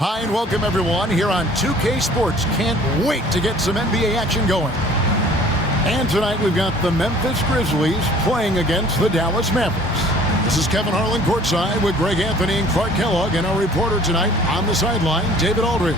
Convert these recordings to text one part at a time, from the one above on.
Hi and welcome everyone here on 2K Sports. Can't wait to get some NBA action going. And tonight we've got the Memphis Grizzlies playing against the Dallas Mavericks. This is Kevin Harlan courtside with Greg Anthony and Clark Kellogg, and our reporter tonight on the sideline, David Aldridge.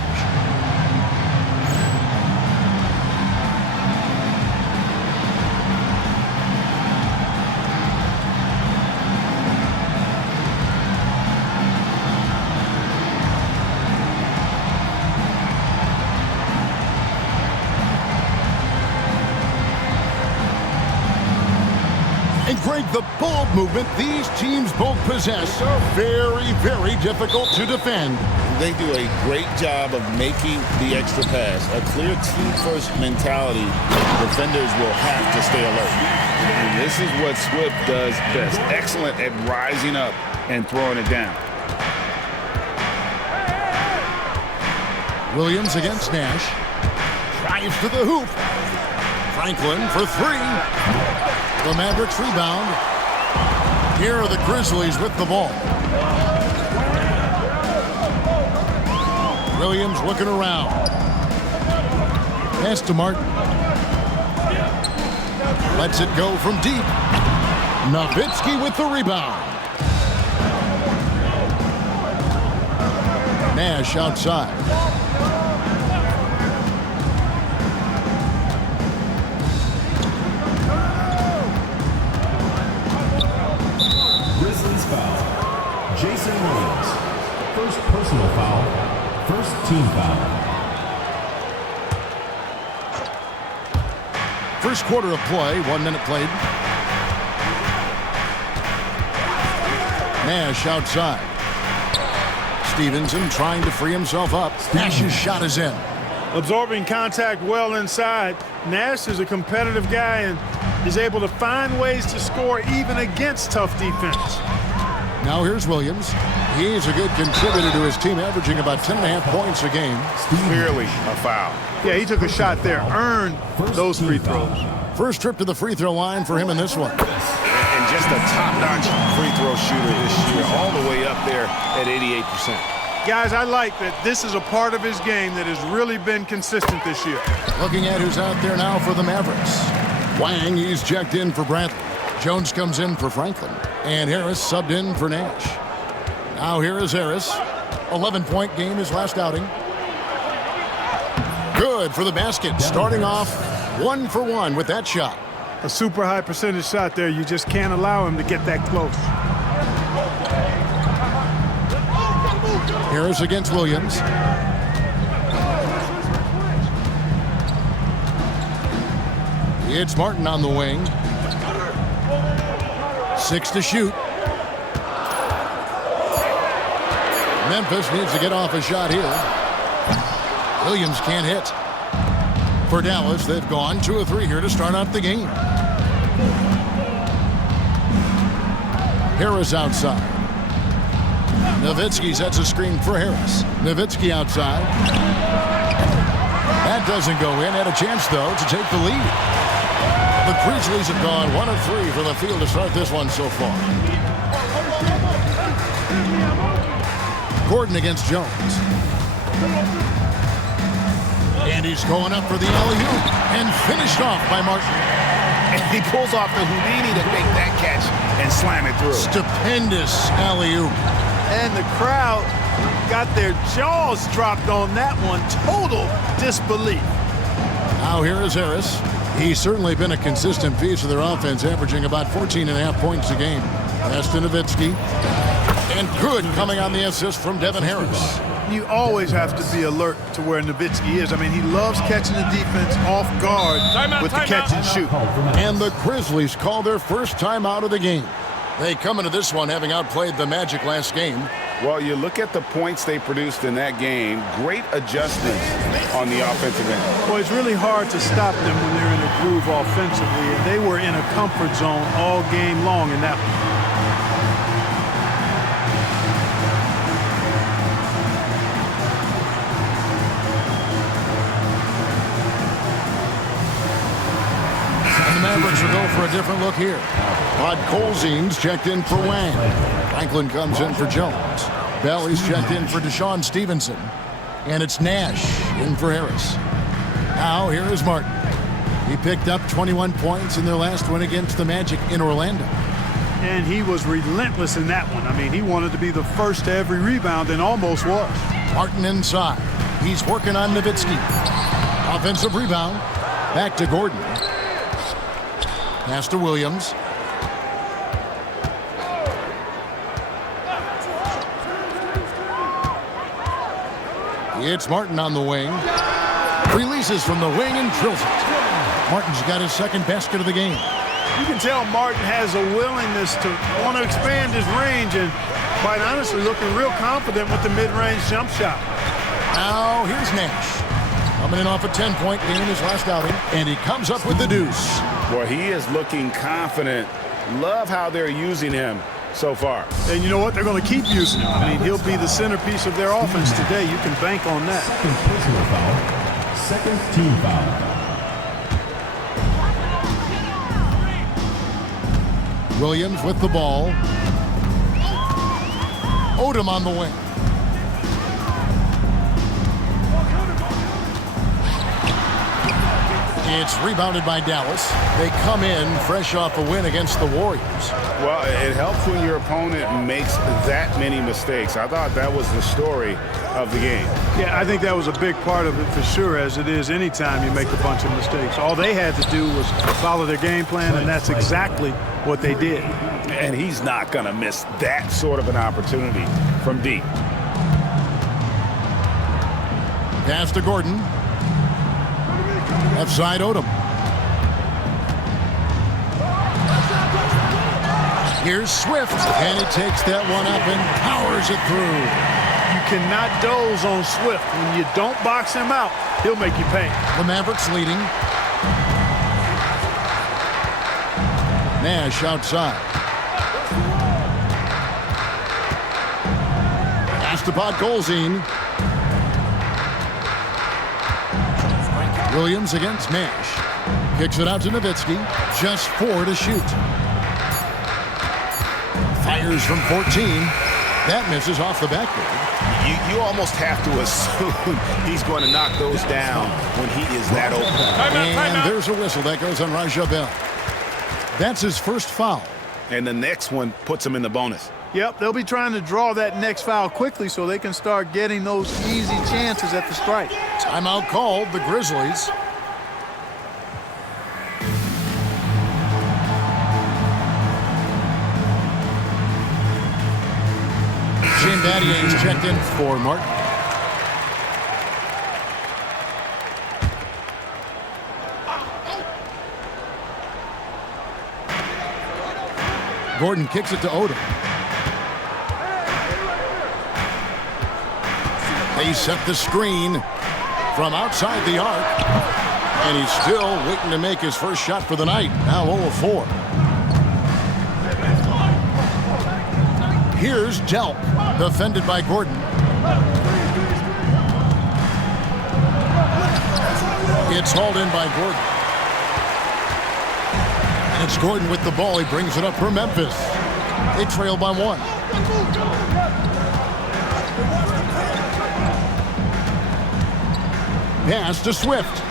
And Greg, the ball movement these teams both possess are very, very difficult to defend. They do a great job of making the extra pass. A clear team-first mentality. Defenders will have to stay alert. And this is what Swift does best. Excellent at rising up and throwing it down. Williams against Nash. Drives to the hoop. Franklin for three. The Mavericks rebound. Here are the Grizzlies with the ball. Williams looking around. Pass to Martin. Lets it go from deep. Nowitzki with the rebound. Nash outside. Jason Williams, first personal foul, first team foul. First quarter of play, 1 minute played. Nash outside. Stevenson trying to free himself up. Nash's shot is in. Absorbing contact well inside. Nash is a competitive guy and is able to find ways to score even against tough defense. Now here's Williams. He's a good contributor to his team, averaging about 10.5 points a game. Clearly a foul. Yeah, he took a shot there, earned those free throws. First trip to the free throw line for him in this one. And just a top-notch free throw shooter this year, all the way up there at 88%. Guys, I like that this is a part of his game that has really been consistent this year. Looking at who's out there now for the Mavericks. Wang, he's checked in for Bradley. Jones comes in for Franklin. And Harris subbed in for Nash. Now here is Harris. 11-point game his last outing. Good for the basket. Starting off 1 for 1 with that shot. A super high percentage shot there. You just can't allow him to get that close. Harris against Williams. It's Martin on the wing. 6 to shoot. Memphis needs to get off a shot here. Williams can't hit. For Dallas, they've gone 2 of 3 here to start out the game. Harris outside. Nowitzki sets a screen for Harris. Nowitzki outside. That doesn't go in. Had a chance, though, to take the lead. The Grizzlies have gone 1 of 3 from the field to start this one so far. Gordon against Jones. And he's going up for the alley-oop and finished off by Martin. And he pulls off the Houdini to make that catch and slam it through. Stupendous alley-oop. And the crowd got their jaws dropped on that one. Total disbelief. Now here is Harris. He's certainly been a consistent piece of their offense, averaging about 14.5 points a game. Pass to Nowitzki. And good coming on the assist from Devin Harris. You always have to be alert to where Nowitzki is. I mean, he loves catching the defense off guard with the catch and shoot. And the Grizzlies call their first time out of the game. They come into this one having outplayed the Magic last game. Well, you look at the points they produced in that game. Great adjustments on the offensive end. Well, it's really hard to stop them when they're in a groove offensively, and they were in a comfort zone all game long in that one. The Mavericks will go for a different look here. Podkolzin's checked in for Wang. Franklin comes in for Jones. Bell is checked in for Deshaun Stevenson. And it's Nash in for Harris. Now here is Martin. He picked up 21 points in their last win against the Magic in Orlando. And he was relentless in that one. I mean, he wanted to be the first to every rebound and almost was. Martin inside. He's working on Nowitzki. Offensive rebound. Back to Gordon. Pass to Williams. It's Martin on the wing. Releases from the wing and drills it. Martin's got his second basket of the game. You can tell Martin has a willingness to want to expand his range and, quite honestly, looking real confident with the mid-range jump shot. Now here's Nash. Coming in off a 10-point game in his last outing, and he comes up with the deuce. Well, he is looking confident. Love how they're using him so far. And you know what? They're going to keep using him. I mean, he'll be the centerpiece of their offense today. You can bank on that. Second personal foul. Second team foul. Williams with the ball. Odom on the wing. It's rebounded by Dallas. They come in fresh off a win against the Warriors. Well, it helps when your opponent makes that many mistakes. I thought that was the story of the game. Yeah, I think that was a big part of it for sure, as it is anytime you make a bunch of mistakes. All they had to do was follow their game plan, and that's exactly what they did. And he's not going to miss that sort of an opportunity from deep. Pass to Gordon. Left side, Odom. Here's Swift, and he takes that one up and powers it through. You cannot doze on Swift. When you don't box him out, he'll make you pay. The Mavericks leading. Nash outside. Pass to Podkolzin. Williams against Nash. Kicks it out to Nowitzki. Just 4 to shoot. Fires from 14. That misses off the backboard. You almost have to assume he's going to knock those down when he is that open. And there's a whistle that goes on Raja Bell. That's his first foul. And the next one puts him in the bonus. Yep, they'll be trying to draw that next foul quickly so they can start getting those easy chances at the strike. Timeout called, the Grizzlies. Shane Battier is checked in for Martin. Gordon kicks it to Odom. They set the screen from outside the arc. And he's still waiting to make his first shot for the night. Now 0 of 4. Here's Delp, defended by Gordon. It's hauled in by Gordon. And it's Gordon with the ball. He brings it up for Memphis. They trail by 1. Pass to Swift.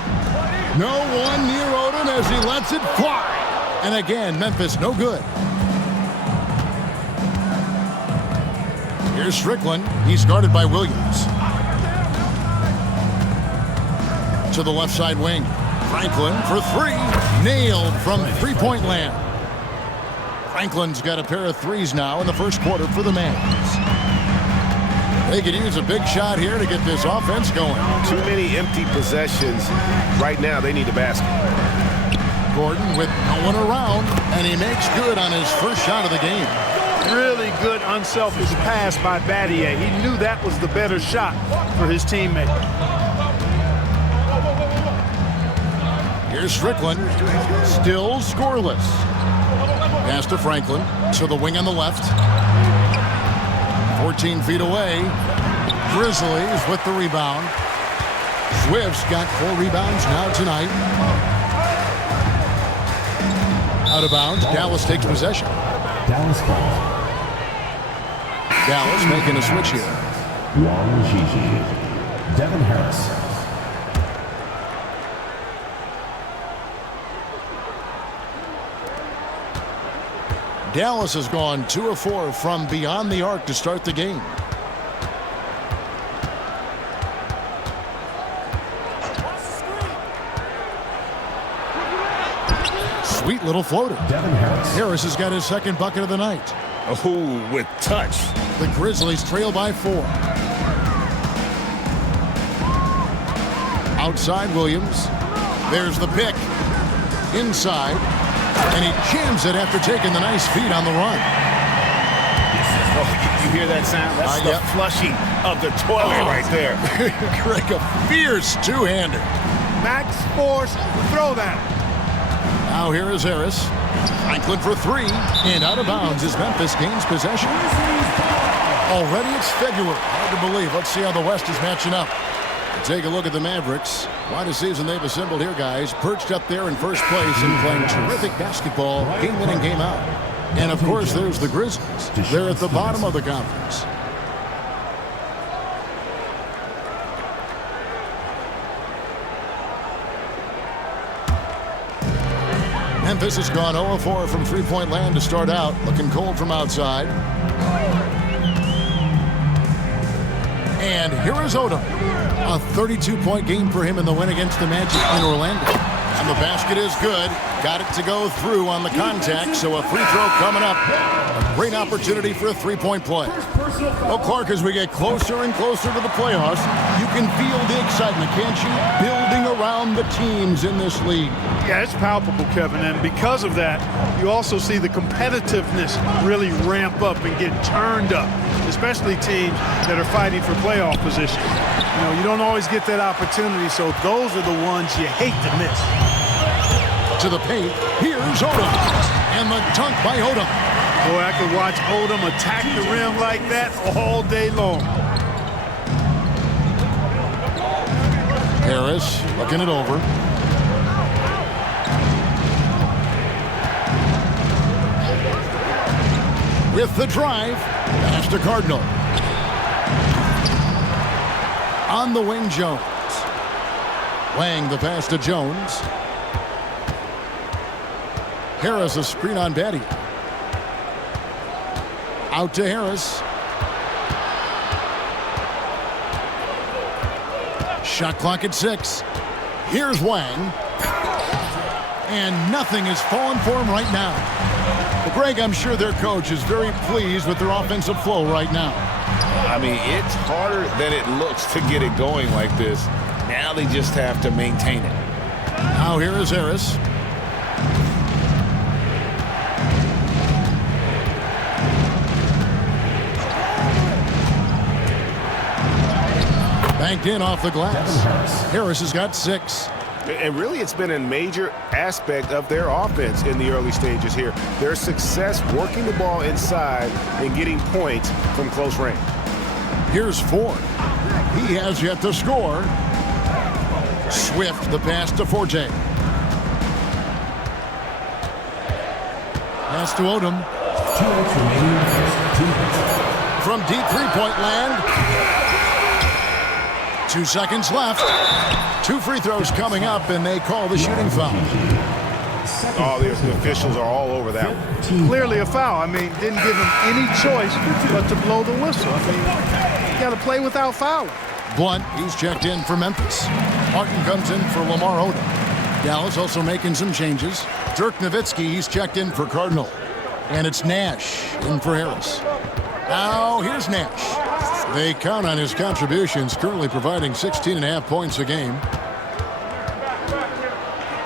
No one near Odom as he lets it fly. And again, Memphis no good. Here's Strickland. He's guarded by Williams. To the left side wing. Franklin for 3. Nailed from three-point land. Franklin's got a pair of threes now in the first quarter for the Mavs. They could use a big shot here to get this offense going. Too many empty possessions. Right now, they need a basket. Gordon with no one around, and he makes good on his first shot of the game. Really good unselfish pass by Battier. He knew that was the better shot for his teammate. Here's Strickland, still scoreless. Pass to Franklin, to the wing on the left. 14 feet away. Grizzlies with the rebound. Swift's got 4 rebounds now tonight. Out of bounds, Dallas takes possession. Dallas ball. Dallas making a switch here. Wang Gigi. Devin Harris. Dallas has gone 2 of 4 from beyond the arc to start the game. Sweet little floater. Devin Harris. Harris has got his second bucket of the night. Oh, with touch. The Grizzlies trail by 4. Outside Williams. There's the pick. Inside. And he jams it after taking the nice feed on the run. Oh, you hear that sound? That's the flushing of the toilet right there. Greg, a fierce two-hander. Max force, throw that. Now here is Harris. Franklin for 3. And out of bounds as Memphis gains possession. Already it's February. Hard to believe. Let's see how the West is matching up. Take a look at the Mavericks. Quite a season they've assembled here, guys. Perched up there in first place and playing terrific basketball, game in and game out. And, of course, there's the Grizzlies. They're at the bottom of the conference. Memphis has gone 0 of 4 from three-point land to start out. Looking cold from outside. And here is Odom. A 32-point game for him in the win against the Magic in Orlando. And the basket is good. Got it to go through on the contact, so a free throw coming up. A great opportunity for a three-point play. Well, Clark, as we get closer and closer to the playoffs, you can feel the excitement, can't you? Building around the teams in this league. Yeah, it's palpable, Kevin, and because of that, you also see the competitiveness really ramp up and get turned up, especially teams that are fighting for playoff position. You know, you don't always get that opportunity, so those are the ones you hate to miss. To the paint, here's Odom. And the dunk by Odom. Boy, I could watch Odom attack the rim like that all day long. Harris looking it over. With the drive, pass to Cardinal. On the wing, Jones. Wang the pass to Jones. Harris a screen on Batty. Out to Harris. Shot clock at 6. Here's Wang. And nothing is falling for him right now. Well, Greg, I'm sure their coach is very pleased with their offensive flow right now. I mean, it's harder than it looks to get it going like this. Now they just have to maintain it. Now here is Harris. Banked in off the glass. Harris has got 6. And really, it's been a major aspect of their offense in the early stages here. Their success working the ball inside and getting points from close range. Here's Ford. He has yet to score. Swift the pass to Forte. Pass to Odom. 2 minutes remaining. From deep three-point land. 2 seconds left. 2 free throws coming up, and they call the shooting foul. Oh, the officials are all over that one. Clearly a foul. I mean, didn't give him any choice but to blow the whistle. I mean, you got to play without fouling. Blunt, he's checked in for Memphis. Martin comes in for Lamar Odom. Dallas also making some changes. Dirk Nowitzki, he's checked in for Cardinal. And it's Nash in for Harris. Now here's Nash. They count on his contributions, currently providing 16.5 points a game.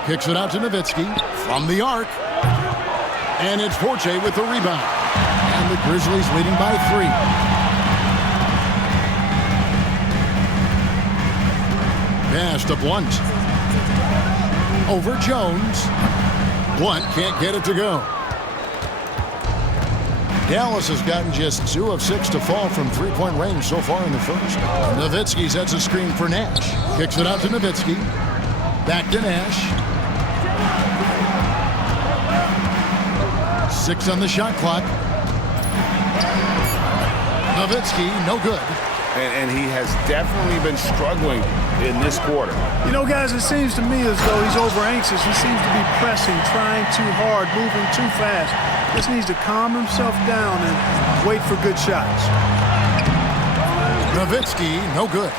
Kicks it out to Nowitzki from the arc. And it's Forte with the rebound. And the Grizzlies leading by 3. Pass to Blunt. Over Jones. Blunt can't get it to go. Dallas has gotten just 2 of 6 to fall from three-point range so far in the first. Nowitzki sets a screen for Nash. Kicks it out to Nowitzki. Back to Nash. 6 on the shot clock. Nowitzki, no good. And he has definitely been struggling in this quarter. You know, guys, it seems to me as though he's over anxious. He seems to be pressing, trying too hard, moving too fast. Just needs to calm himself down and wait for good shots. Nowitzki, no good.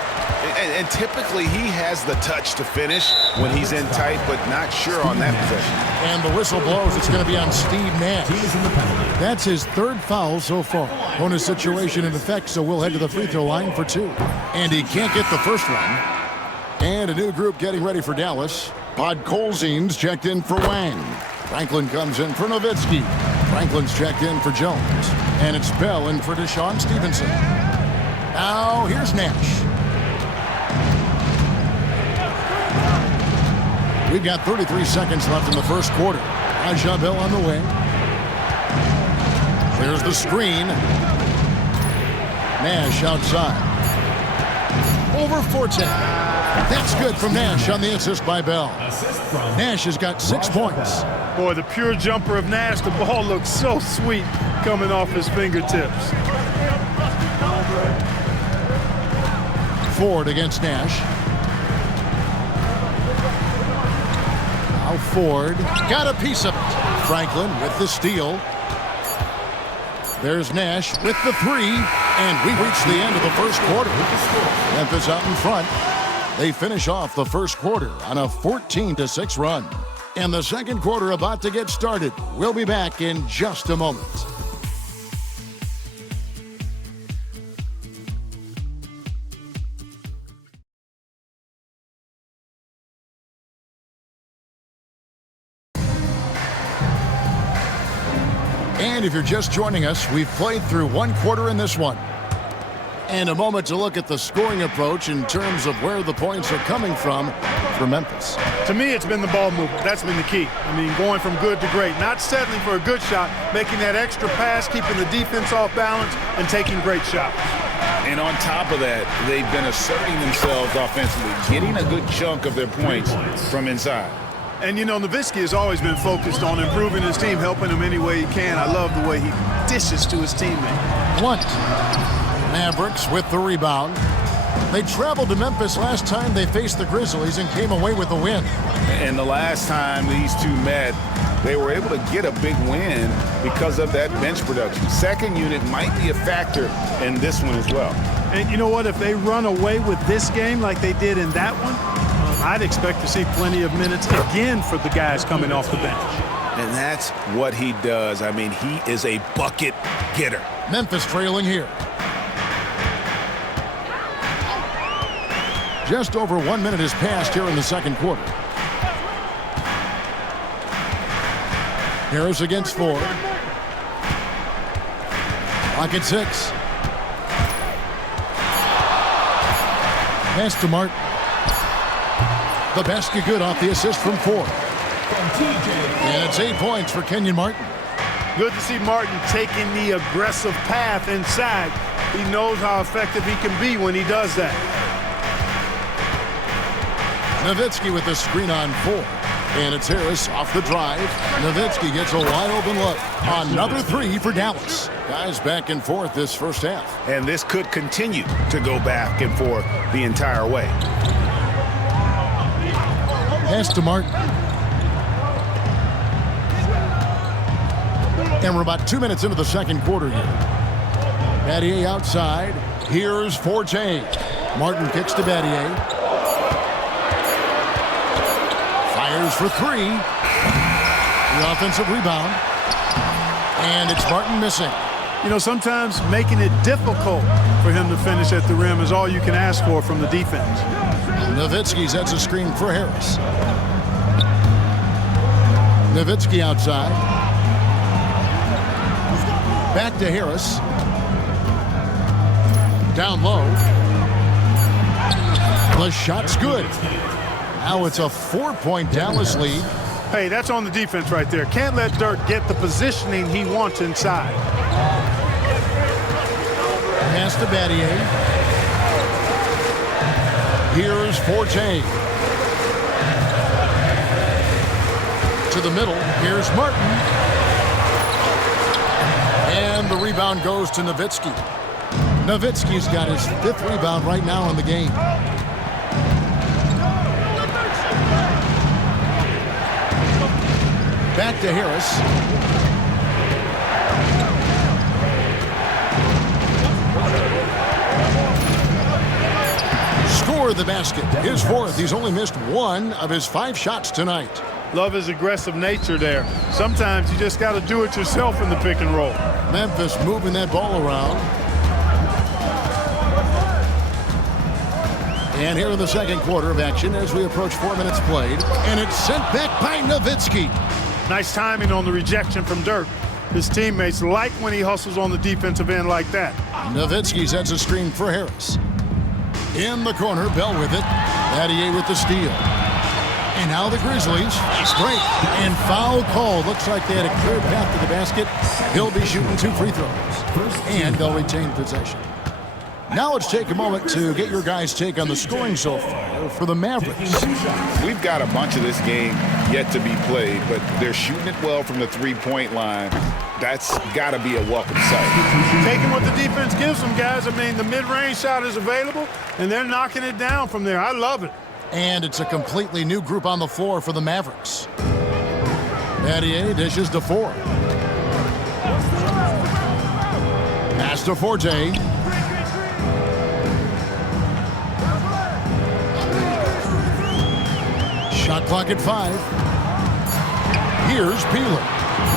And typically he has the touch to finish when he's in tight, but not sure on that possession. And the whistle blows. It's going to be on Steve Nash. That's his third foul so far. Bonus situation in effect, so we'll head to the free throw line for 2. And he can't get the first one. And a new group getting ready for Dallas. Podkolzin's checked in for Wang. Franklin comes in for Nowitzki. Franklin's checked in for Jones. And it's Bell in for Deshaun Stevenson. Now here's Nash. We've got 33 seconds left in the first quarter. Bell on the wing. There's the screen. Nash outside. Over Forte. That's good from Nash on the assist by Bell. Nash has got 6 points. Boy, the pure jumper of Nash, the ball looks so sweet coming off his fingertips. Ford against Nash. Now Ford got a piece of it. Franklin with the steal. There's Nash with the 3, and we reach the end of the first quarter. Memphis out in front. They finish off the first quarter on a 14-6 run. And the second quarter about to get started. We'll be back in just a moment. And if you're just joining us, we've played through one quarter in this one. And a moment to look at the scoring approach in terms of where the points are coming from for Memphis. To me, it's been the ball movement. That's been the key. I mean, going from good to great. Not settling for a good shot, making that extra pass, keeping the defense off balance, and taking great shots. And on top of that, they've been asserting themselves offensively, getting a good chunk of their points from inside. And, you know, Nowitzki has always been focused on improving his team, helping him any way he can. I love the way he dishes to his teammate. Blunt. Mavericks with the rebound. They traveled to Memphis last time they faced the Grizzlies and came away with a win. And the last time these two met, they were able to get a big win because of that bench production. Second unit might be a factor in this one as well. And you know what? If they run away with this game like they did in that one, I'd expect to see plenty of minutes again for the guys coming off the bench. And that's what he does. I mean, he is a bucket getter. Memphis trailing here. Just over 1 minute has passed here in the second quarter. Harris against Ford. Clock at 6. Pass to Martin. The basket good off the assist from Ford. And it's 8 points for Kenyon Martin. Good to see Martin taking the aggressive path inside. He knows how effective he can be when he does that. Nowitzki with the screen on Ford. And it's Harris off the drive. Nowitzki gets a wide open look. Another 3 for Dallas. Guys back and forth this first half. And this could continue to go back and forth the entire way. Pass to Martin. And we're about 2 minutes into the second quarter here. Battier outside. Here's Forte. Martin kicks to Battier. Fires for 3. The offensive rebound. And it's Martin missing. You know, sometimes making it difficult for him to finish at the rim is all you can ask for from the defense. Nowitzki sets a screen for Harris. Nowitzki outside. Back to Harris. Down low. The shot's good. Now it's a 4-point Dallas lead. Hey, that's on the defense right there. Can't let Dirk get the positioning he wants inside. Pass to Battier. Here's Forte. To the middle. Here's Martin. And the rebound goes to Nowitzki. Nowitzki's got his 5th rebound right now in the game. Back to Harris. Score the basket. His 4th. He's only missed 1 of his 5 shots tonight. Love his aggressive nature there. Sometimes you just got to do it yourself in the pick and roll. Memphis moving that ball around. And here in the second quarter of action as we approach 4 minutes played. And it's sent back by Nowitzki. Nice timing on the rejection from Dirk. His teammates like when he hustles on the defensive end like that. Nowitzki sets a screen for Harris. In the corner, Bell with it. Battier with the steal. And now the Grizzlies break and foul call. Looks like they had a clear path to the basket. He'll be shooting 2 free throws. And they'll retain possession. Now let's take a moment to get your guys' take on the scoring so far for the Mavericks. We've got a bunch of this game yet to be played, but they're shooting it well from the three-point line. That's got to be a welcome sight. Taking what the defense gives them, guys. I mean, the mid-range shot is available, and they're knocking it down from there. I love it. And it's a completely new group on the floor for the Mavericks. Battier dishes to Ford. Pass to Forte. Shot clock at 5. Here's Peeler.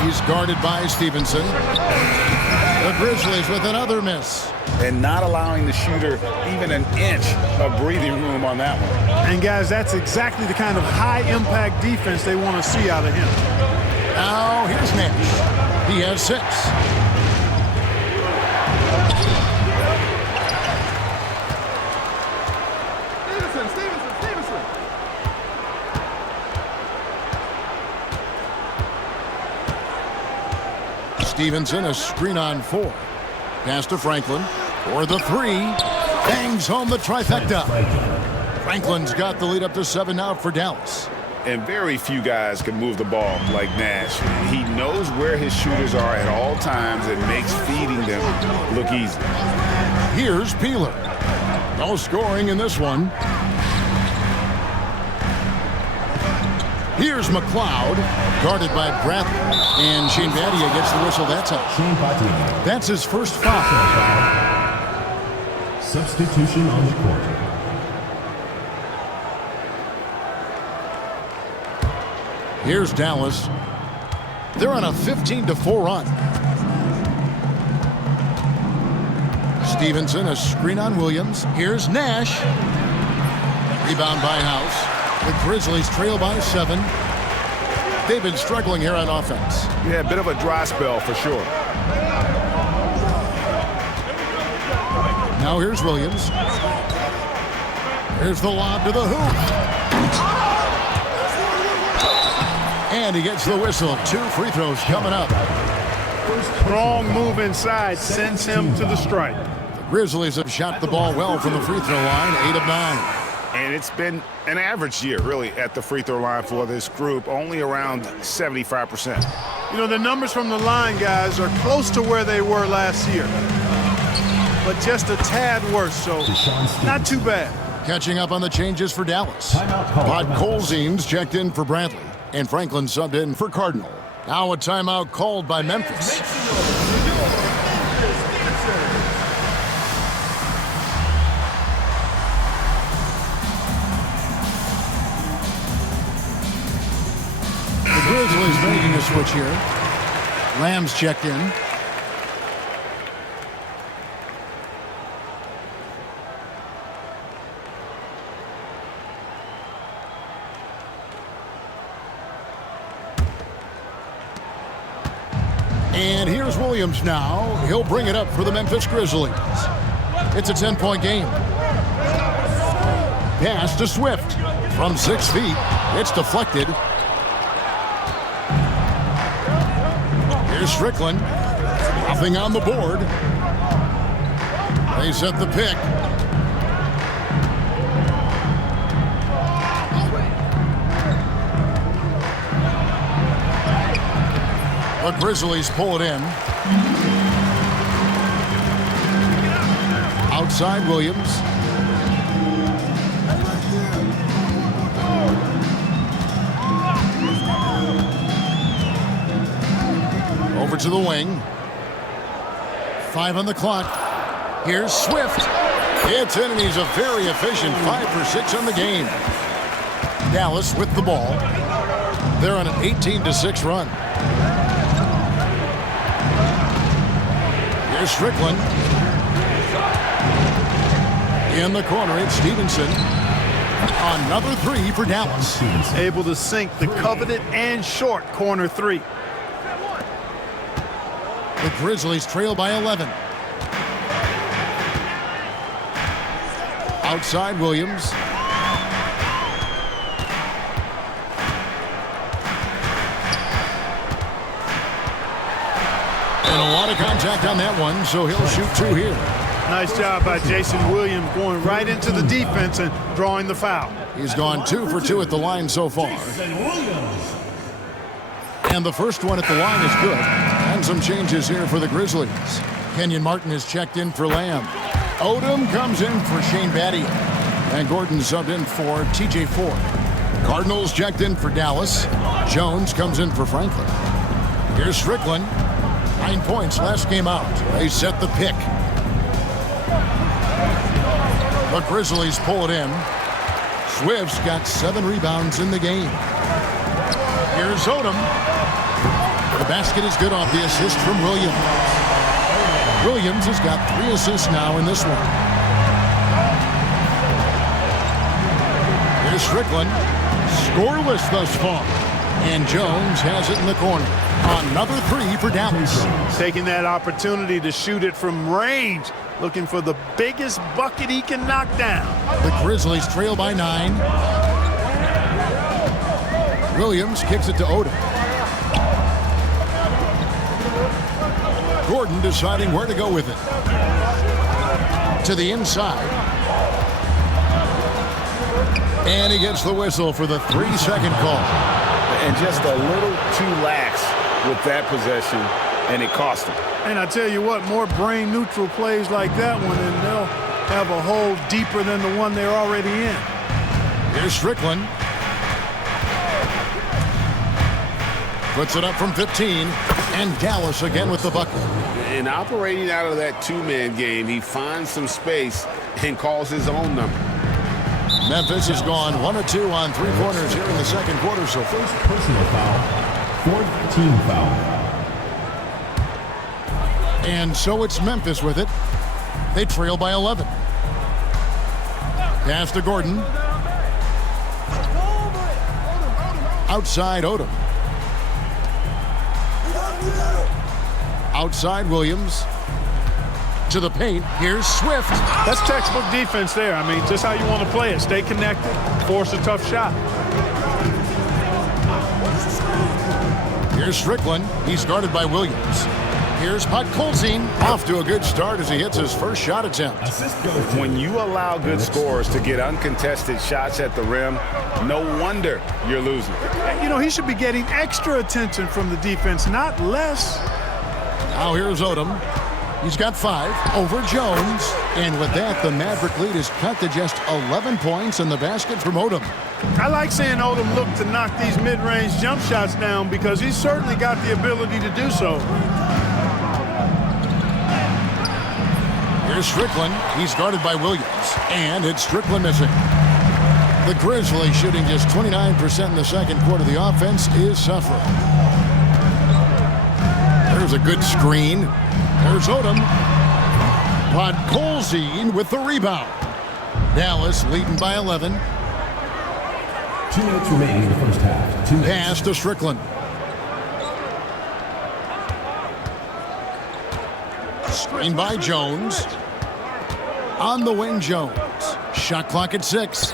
He's guarded by Stevenson. The Grizzlies with another miss. And not allowing the shooter even an inch of breathing room on that one. And, guys, that's exactly the kind of high-impact defense they want to see out of him. Now, here's Nash. He has 6. Stevenson, a screen on 4. Pass to Franklin for the 3. Bangs home the trifecta. Franklin's got the lead up to 7 now for Dallas. And very few guys can move the ball like Nash. He knows where his shooters are at all times and makes feeding them look easy. Here's Peeler. No scoring in this one. Here's McLeod, guarded by Bradley. And Shane Battier gets the whistle that time. That's his first foul. Substitution on the court. Here's Dallas. They're on a 15-4 run. Stevenson, a screen on Williams. Here's Nash. Rebound by House. The Grizzlies trail by 7. They've been struggling here on offense. Yeah, a bit of a dry spell for sure. Now here's Williams. Here's the lob to the hoop. And he gets the whistle. 2 free throws coming up. Strong move inside sends him to the stripe. The Grizzlies have shot the ball well from the free throw line, 8 of 9. And it's been an average year, really, at the free throw line for this group, only around 75%. You know, the numbers from the line, guys, are close to where they were last year. But just a tad worse, so not too bad. Catching up on the changes for Dallas. Rod Colzine's checked in for Bradley, and Franklin subbed in for Cardinal. Now a timeout called by Memphis. The Grizzlies making a switch here. Lamb's checked in. And here's Williams now. He'll bring it up for the Memphis Grizzlies. It's a 10-point game. Pass to Swift. From 6 feet, it's deflected. Here's Strickland. Nothing on the board. They set the pick. The Grizzlies pull it in. Outside Williams. Over to the wing. 5 on the clock. Here's Swift. It's in, and he's a very efficient 5 for 6 on the game. Dallas with the ball. They're on an 18-6 run. Here's Strickland. In the corner, it's Stevenson. Another 3 for Dallas. Able to sink the coveted and short corner 3. The Grizzlies trail by 11. Outside Williams. And a lot of contact on that one, so he'll shoot 2 here. Nice job by Jason Williams going right into the defense and drawing the foul. He's gone 2 for 2 at the line so far. And the first one at the line is good. And some changes here for the Grizzlies. Kenyon Martin is checked in for Lamb. Odom comes in for Shane Battier. And Gordon subbed in for TJ Ford. Cardinals checked in for Dallas. Jones comes in for Franklin. Here's Strickland. 9 points last game out. They set the pick. The Grizzlies pull it in. Swift's got 7 rebounds in the game. Here's Odom. The basket is good off the assist from Williams. Williams has got 3 assists now in this one. Here's Strickland. Scoreless thus far. And Jones has it in the corner. Another 3 for Dallas. Taking that opportunity to shoot it from range. Looking for the biggest bucket he can knock down. The Grizzlies trail by 9. Williams kicks it to Odom. Gordon deciding where to go with it. To the inside. And he gets the whistle for the 3-second call. And just a little too lax with that possession, and it cost him. And I tell you what, more brain-neutral plays like that one, and they'll have a hole deeper than the one they're already in. Here's Strickland. Puts it up from 15, and Dallas again with the bucket. And operating out of that 2-man game, he finds some space and calls his own number. Memphis has gone 1 of 2 on 3-pointers here in the second quarter. So First personal foul, 4th team foul. And so it's Memphis with it. They trail by 11. Pass to Gordon. Outside Odom. Outside Williams. To the paint. Here's Swift. That's textbook defense there. I mean, just how you want to play it. Stay connected, force a tough shot. Here's Strickland. He's guarded by Williams. Here's Podkolzin. Off to a good start as he hits his first shot attempt. When you allow good scorers to get uncontested shots at the rim, no wonder you're losing. You know, he should be getting extra attention from the defense, not less. Now here's Odom. He's got 5 over Jones. And with that, the Maverick lead is cut to just 11 points in the basket from Odom. I like seeing Odom look to knock these mid-range jump shots down because he's certainly got the ability to do so. Here's Strickland. He's guarded by Williams. And it's Strickland missing. The Grizzlies shooting just 29% in the second quarter. The offense is suffering. There's a good screen. There's Odom. Podkolzin with the rebound. Dallas leading by 11. 2 minutes remaining in the first half. 2 minutes. Pass to Strickland. Screen by Jones. On the wing, Jones. Shot clock at 6.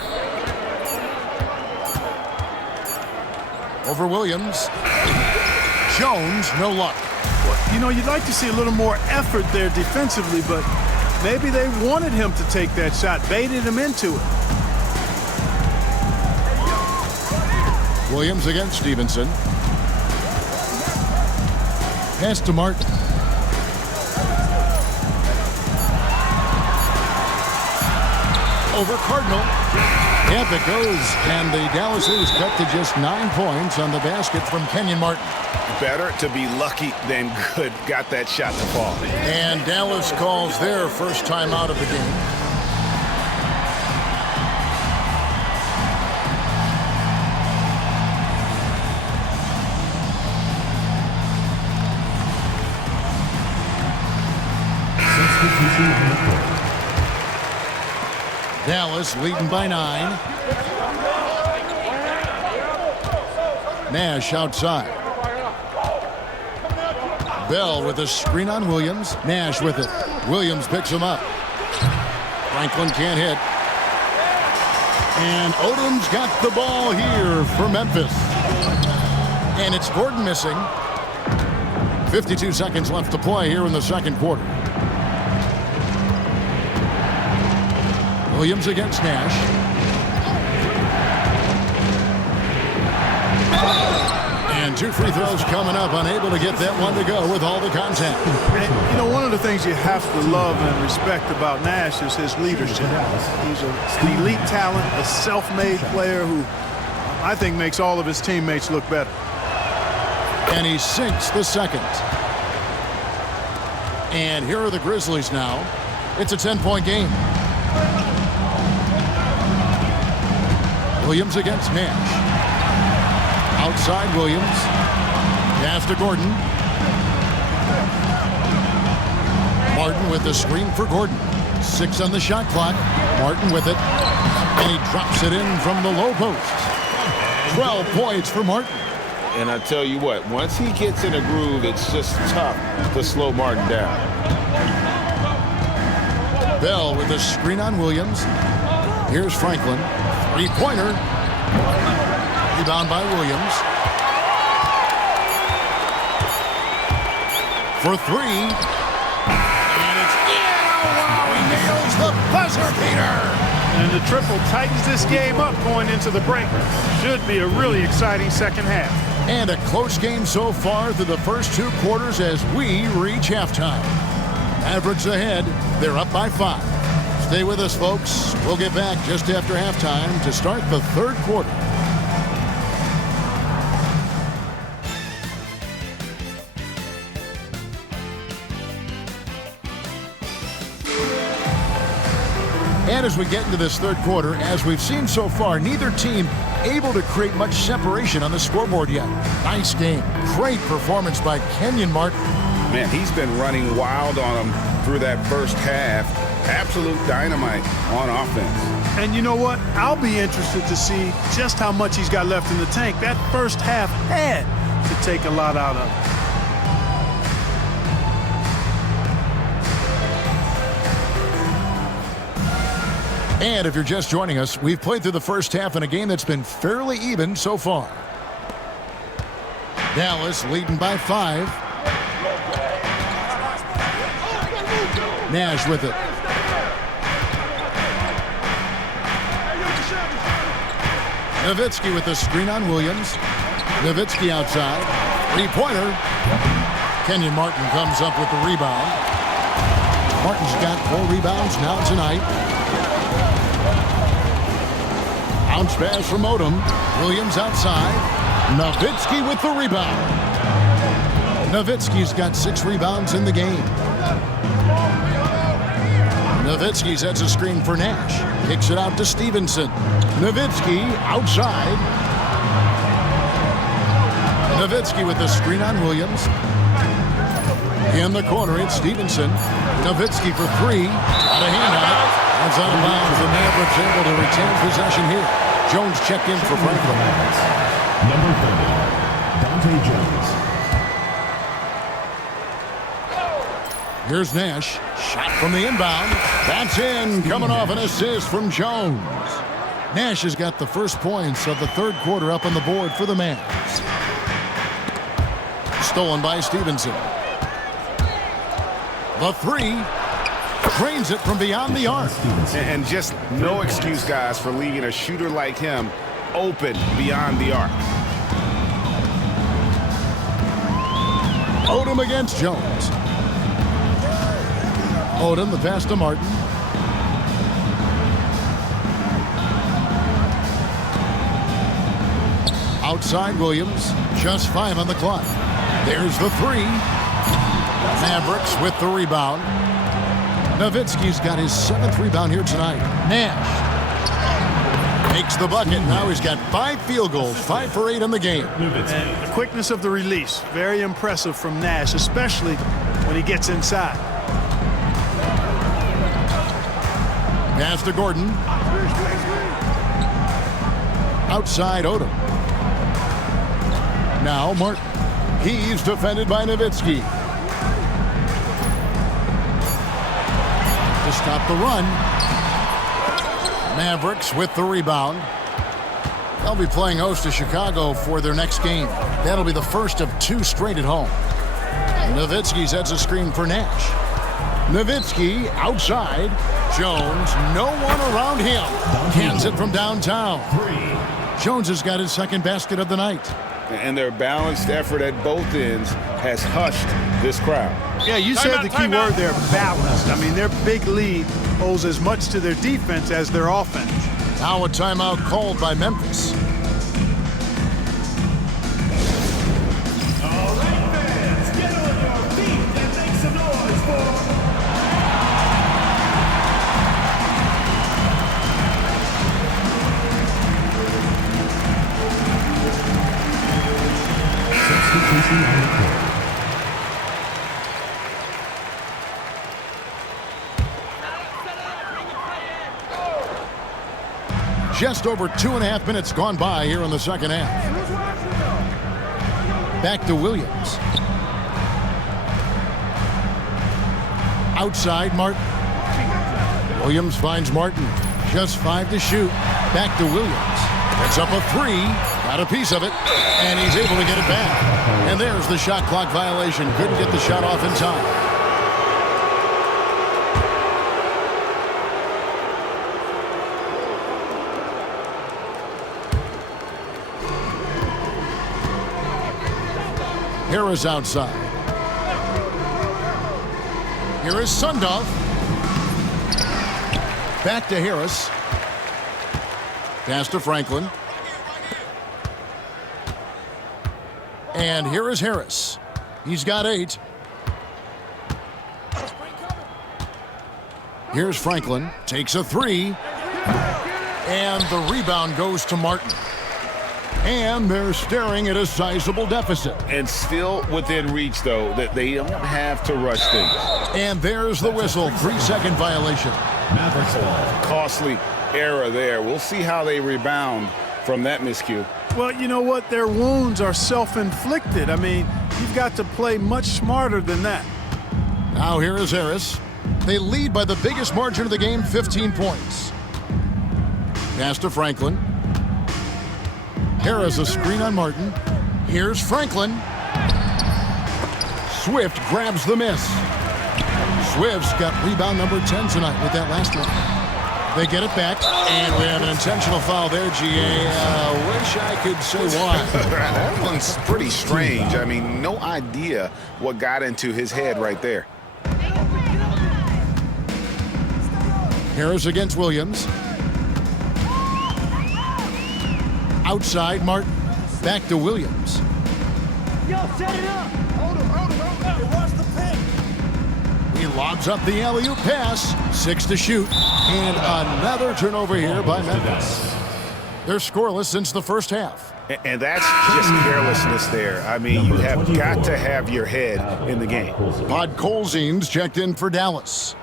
Over Williams. Jones, no luck. You know, you'd like to see a little more effort there defensively, but maybe they wanted him to take that shot, baited him into it. Williams against Stevenson. Pass to Martin. over Cardinal. Yep, it goes. And the Dallas Leafs cut to just 9 points on the basket from Kenyon Martin. Better to be lucky than good. Got that shot to fall. And Dallas calls their first time out of the game. Dallas leading by 9. Nash outside. Bell with a screen on Williams. Nash with it. Williams picks him up. Franklin can't hit. And Odom's got the ball here for Memphis. And it's Gordon missing. 52 seconds left to play here in the second quarter. Williams against Nash. And 2 free throws coming up, unable to get that one to go with all the contact. And, you know, one of the things you have to love and respect about Nash is his leadership. He's an elite talent, a self-made player who I think makes all of his teammates look better. And he sinks the second. And here are the Grizzlies now. It's a 10-point game. Williams against Nash. Outside Williams. Pass to Gordon. Martin with the screen for Gordon. 6 on the shot clock. Martin with it. And he drops it in from the low post. 12 points for Martin. And I tell you what, once he gets in a groove, it's just tough to slow Martin down. Bell with a screen on Williams. Here's Franklin. 3-pointer. Rebound by Williams. For 3. And it's in. Oh, wow, he nails the buzzer beater. And the triple tightens this game up going into the break. Should be a really exciting second half. And a close game so far through the first 2 quarters as we reach halftime. Mavericks ahead. They're up by 5. Stay with us, folks. We'll get back just after halftime to start the third quarter. And as we get into this third quarter, as we've seen so far, neither team able to create much separation on the scoreboard yet. Nice game. Great performance by Kenyon Martin. Man, he's been running wild on him through that first half. Absolute dynamite on offense. And you know what? I'll be interested to see just how much he's got left in the tank. That first half had to take a lot out of it. And if you're just joining us, we've played through the first half in a game that's been fairly even so far. Dallas leading by 5. Nash with it. Nowitzki with the screen on Williams. Nowitzki outside. 3-pointer. Kenyon Martin comes up with the rebound. Martin's got 4 rebounds now tonight. Bounce pass from Odom. Williams outside. Nowitzki with the rebound. Nowitzki's got 6 rebounds in the game. Nowitzki sets a screen for Nash. Kicks it out to Stevenson. Nowitzki outside. Nowitzki with the screen on Williams. In the corner, it's Stevenson. Nowitzki for 3. Out of handout. It's out of bounds. The Mavericks able to retain possession here. Jones checked in for Franklin. Number 30, Dante Jones. Here's Nash. Shot from the inbound. That's in. Coming off an assist from Jones. Nash has got the first points of the third quarter up on the board for the Mavs. Stolen by Stevenson. The 3. Drains it from beyond the arc. And just no excuse, guys, for leaving a shooter like him open beyond the arc. Odom against Jones. Odom, the pass to Martin. outside Williams. Just 5 on the clock. There's the 3. Mavericks with the rebound. Nowitzki's got his 7th rebound here tonight. Nash makes the bucket. Now he's got 5 field goals, 5 for 8 in the game. And the quickness of the release, very impressive from Nash, especially when he gets inside. Pass to Gordon. Outside Odom. Now Martin. He's defended by Nowitzki. To stop the run. Mavericks with the rebound. They'll be playing host to Chicago for their next game. That'll be the first of 2 straight at home. Nowitzki sets a screen for Nash. Nowitzki outside. Jones, no one around him. Cans it from downtown. Jones has got his 2nd basket of the night. And their balanced effort at both ends has hushed this crowd. Yeah, you said the key word there, balanced. I mean, their big lead owes as much to their defense as their offense. Now a timeout called by Memphis. All right, fans, get on your feet and make some noise for... Just over 2.5 minutes gone by here in the second half. Back to Williams. Outside Martin. Williams finds Martin. Just 5 to shoot. Back to Williams. It's up a 3. Got a piece of it. And he's able to get it back. And there's the shot clock violation. Couldn't get the shot off in time. Harris outside. Here is Sundov. Back to Harris. Pass to Franklin. And here is Harris. He's got 8. Here's Franklin. Takes a 3. And the rebound goes to Martin. And they're staring at a sizable deficit. And still within reach, though, that they don't have to rush things. And there's the whistle. 3-second violation. Costly error there. We'll see how they rebound from that miscue. Well, you know what? Their wounds are self-inflicted. I mean, you've got to play much smarter than that. Now here is Harris. They lead by the biggest margin of the game, 15 points. Pass to Franklin. Harris a screen on Martin. Here's Franklin. Swift grabs the miss. Swift's got rebound number 10 tonight with that last one. They get it back, and we have an intentional foul there, GA. Wish I could say why. That one's pretty strange. I mean, no idea what got into his head right there. Harris against Williams. Outside Martin. Back to Williams. Yo, set it up. Hold him. Watch the pick. He lobs up the alley-oop pass. 6 to shoot. And another turnover here by Memphis. They're scoreless since the first half. And that's just carelessness there. I mean, you have got to have your head in the game. Podkolzin's checked in for Dallas.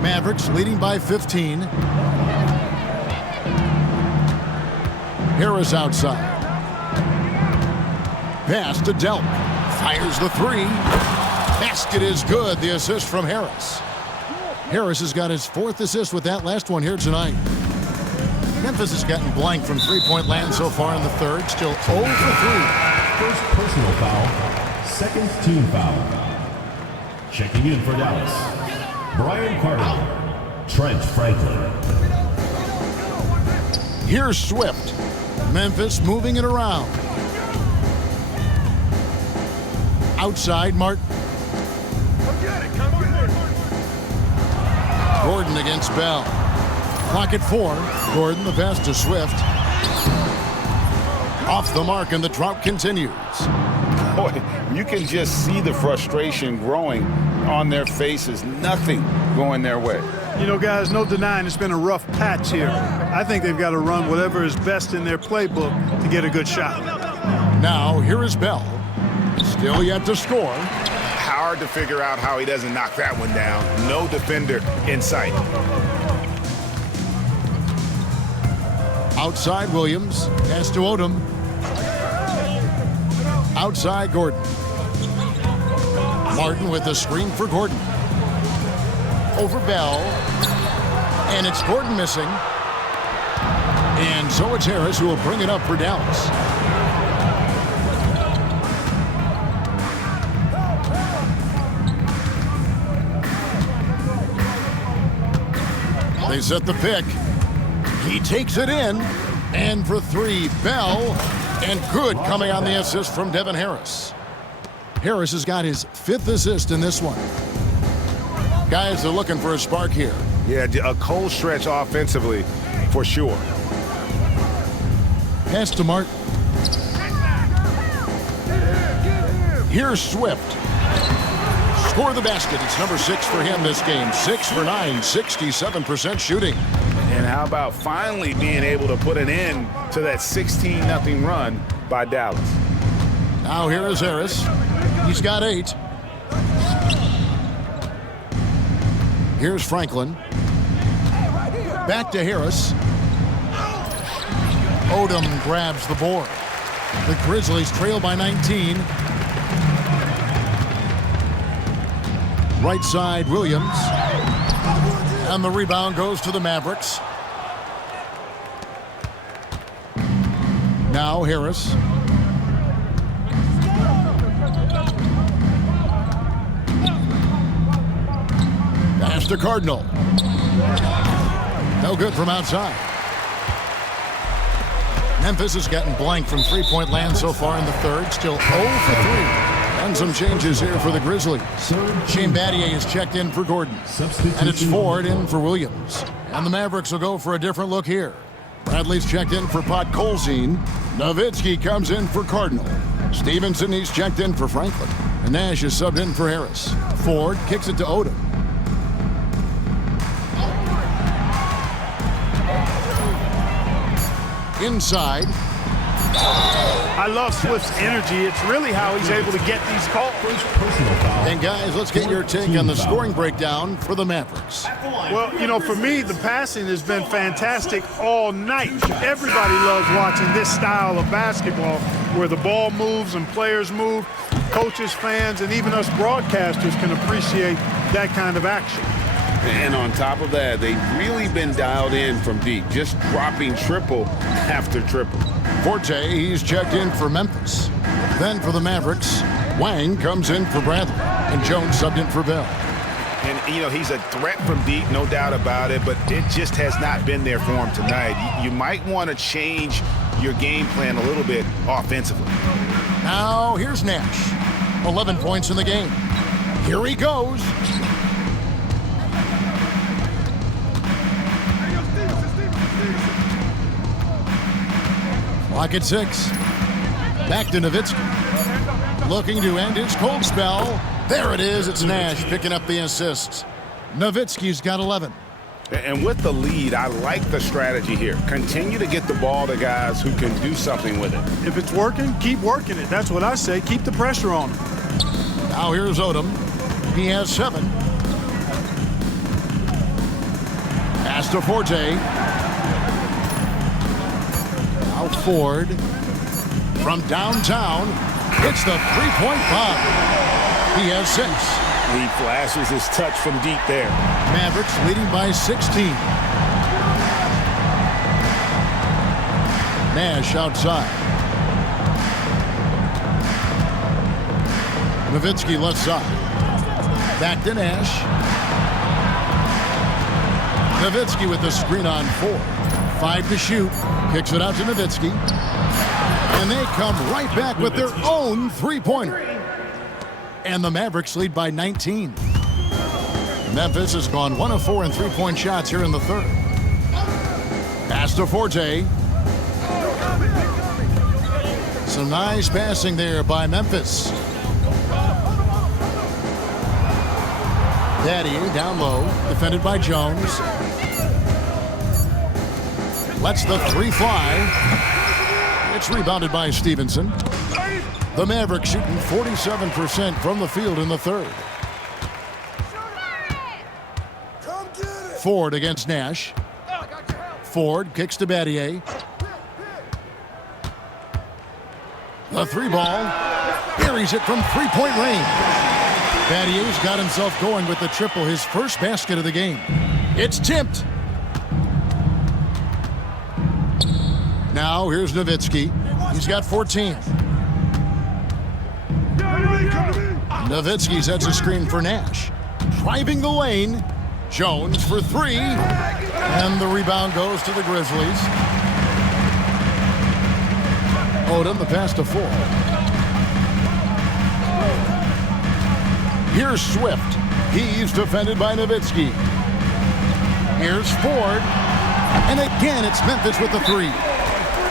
Mavericks leading by 15. Harris outside. Pass to Delp. Fires the 3. Basket is good. The assist from Harris. Harris has got his 4th assist with that last one here tonight. Memphis has gotten blank from three-point land so far in the third. Still 0 for 3. First personal foul, 2nd team foul. Checking in for Dallas, Brian Carter, Trent Franklin. Here's Swift. Memphis moving it around. Outside, Martin. Gordon against Bell. Clock at 4. Gordon, the pass to Swift. Off the mark, and the drought continues. Boy, you can just see the frustration growing on their faces. Nothing going their way. You know, guys, no denying it's been a rough patch here. I think they've got to run whatever is best in their playbook to get a good shot. Now, here is Bell. Still yet to score. Hard to figure out how he doesn't knock that one down. No defender in sight. Outside, Williams. Pass to Odom. Outside, Gordon. Martin with the screen for Gordon. Over Bell. And it's Gordon missing. And so it's Harris who will bring it up for Dallas. They set the pick. He takes it in. And for 3, Bell. And good coming on the assist from Devin Harris. Harris has got his 5th assist in this one. Guys are looking for a spark here. Yeah, a cold stretch offensively for sure. Pass to Martin. Here's Swift. Score the basket. It's number 6 for him this game. 6 for 9, 67% shooting. And how about finally being able to put an end to that 16-0 run by Dallas? Now here is Harris. He's got 8. Here's Franklin. Back to Harris. Odom grabs the board. The Grizzlies trail by 19. Right side, Williams. And the rebound goes to the Mavericks. Now Harris. Pass to Cardinal. No good from outside. Memphis has gotten blank from three-point land so far in the third. Still 0 for 3. And some changes here for the Grizzlies. Shane Battier is checked in for Gordon. And it's Ford in for Williams. And the Mavericks will go for a different look here. Bradley's checked in for Podkolzin. Nowitzki comes in for Cardinal. Stevenson, he's checked in for Franklin. And Nash is subbed in for Harris. Ford kicks it to Odom. Inside. I love Swift's energy. It's really how he's able to get these calls. And guys, let's get your take on the scoring breakdown for the Mavericks. Well, you know, for me, the passing has been fantastic all night. Everybody loves watching this style of basketball where the ball moves and players move. Coaches, fans, and even us broadcasters can appreciate that kind of action. And on top of that, they've really been dialed in from deep, just dropping triple after triple. Forte, he's checked in for Memphis. Then for the Mavericks, Wang comes in for Bradley, and Jones subbed in for Bell. And, you know, he's a threat from deep, no doubt about it, but it just has not been there for him tonight. You might want to change your game plan a little bit offensively. Now, here's Nash. 11 points in the game. Here he goes. Clock at 6. Back to Nowitzki. Looking to end his cold spell. There it is. It's Nash picking up the assists. Nowitzki's got 11. And with the lead, I like the strategy here. Continue to get the ball to guys who can do something with it. If it's working, keep working it. That's what I say. Keep the pressure on him. Now here's Odom. He has 7. Pass to Forte. Now Ford from downtown hits the three-point bomb. He has 6. He flashes his touch from deep there. Mavericks leading by 16. Nash outside. Nowitzki left side. Back to Nash. Nowitzki with the screen on 4. 5 to shoot. Kicks it out to Nowitzki. And they come right back with their own three-pointer. and the Mavericks lead by 19. Memphis has gone 1 of 4 in three-point shots here in the third. Pass to Forte. Some nice passing there by Memphis. Daddy down low, defended by Jones. Lets the three fly. It's rebounded by Stevenson. The Mavericks shooting 47% from the field in the third. Ford against Nash. Ford kicks to Battier. The three ball. Buries it from three-point range. Battier's got himself going with the triple, his first basket of the game. It's tipped. Now here's Nowitzki. He's got 14. Nowitzki sets a screen for Nash. Driving the lane. Jones for three. And the rebound goes to the Grizzlies. Odom the pass to Ford. Here's Swift. He's defended by Nowitzki. Here's Ford. And again, it's Memphis with the three.